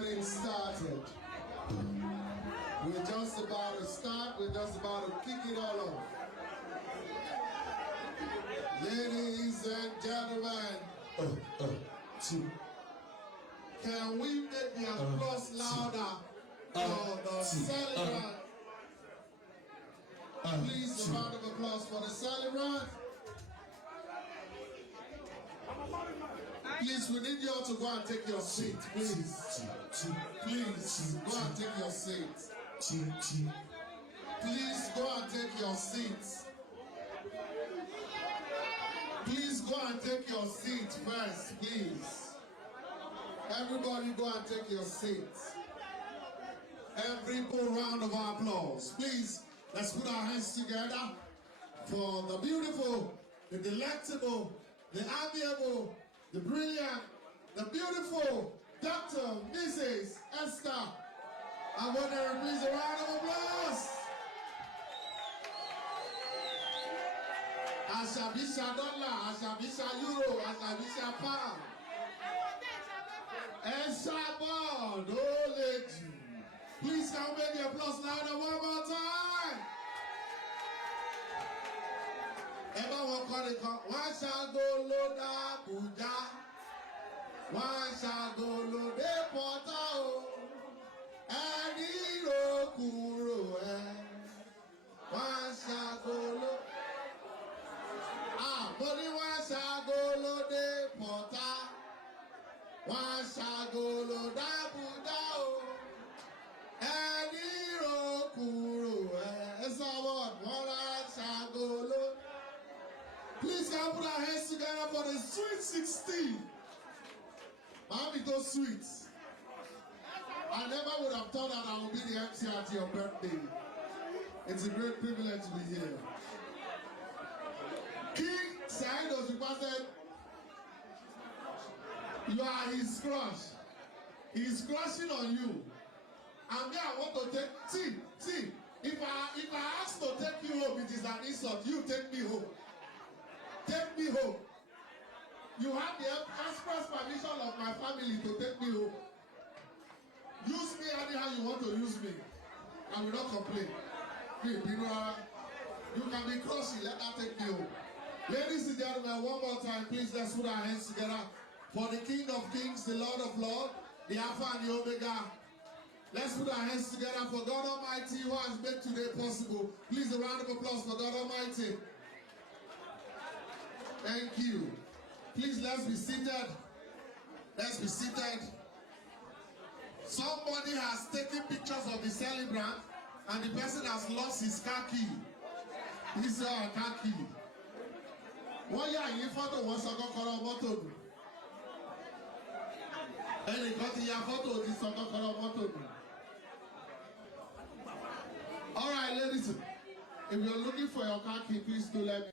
getting started. We're just about to start. We're just about to kick it all off. Ladies and gentlemen, can we make the applause louder for the celebrant? Please, a round of applause for the celebrant. Please, we need you all to go and take your seat, please. Please, go and take your seat. Please, go and take your seats. Please, go and take your seat first, please. Everybody go and take your seats. Every full round of applause. Please, let's put our hands together for the beautiful, the delectable, the amiable, the brilliant, the beautiful Dr. Mrs. Esther. I want to please a round of applause. Ashabisha dollar, Ashabisha euro, Ashabisha pound. Eshabod, oh lady. Please can we make the applause louder one more time. Everyone call it, one shall go load Abuja, one shall go load Porto, and Irokuro, one shall go load. Body one shall go load Porto, one shall go load Abuja, and Irokuro, it's about one shall go load. Please can we put our hands together for the Sweet 16. Mommy, those sweets. I never would have thought that I would be the MC at your birthday. It's a great privilege to be here. King Saheed Osupa said, you are his crush. He's crushing on you. And me, I want to take, see, if I ask to take you home, it is an insult. You take me home. Take me home. You have the express permission of my family to take me home. Use me anyhow you want to use me. I will not complain. You can be crossy, let her take me home. Ladies and gentlemen, one more time, please let's put our hands together for the King of Kings, the Lord of Lords, the Alpha and the Omega. Let's put our hands together for God Almighty who has made today possible. Please a round of applause for God Almighty. Thank you. Please, let's be seated. Let's be seated. Somebody has taken pictures of the celebrant and the person has lost his car key. This is our car key. Wọ́n yà yín fọ́tò wọ́n sọ kọ́kọ́rọ́ mọ́tò nù. Ẹnìkan ti ya fọ́tò ti sọ kọ́kọ́rọ́ mọ́tò nù. All right, ladies, if you're looking for your car key, please do let me.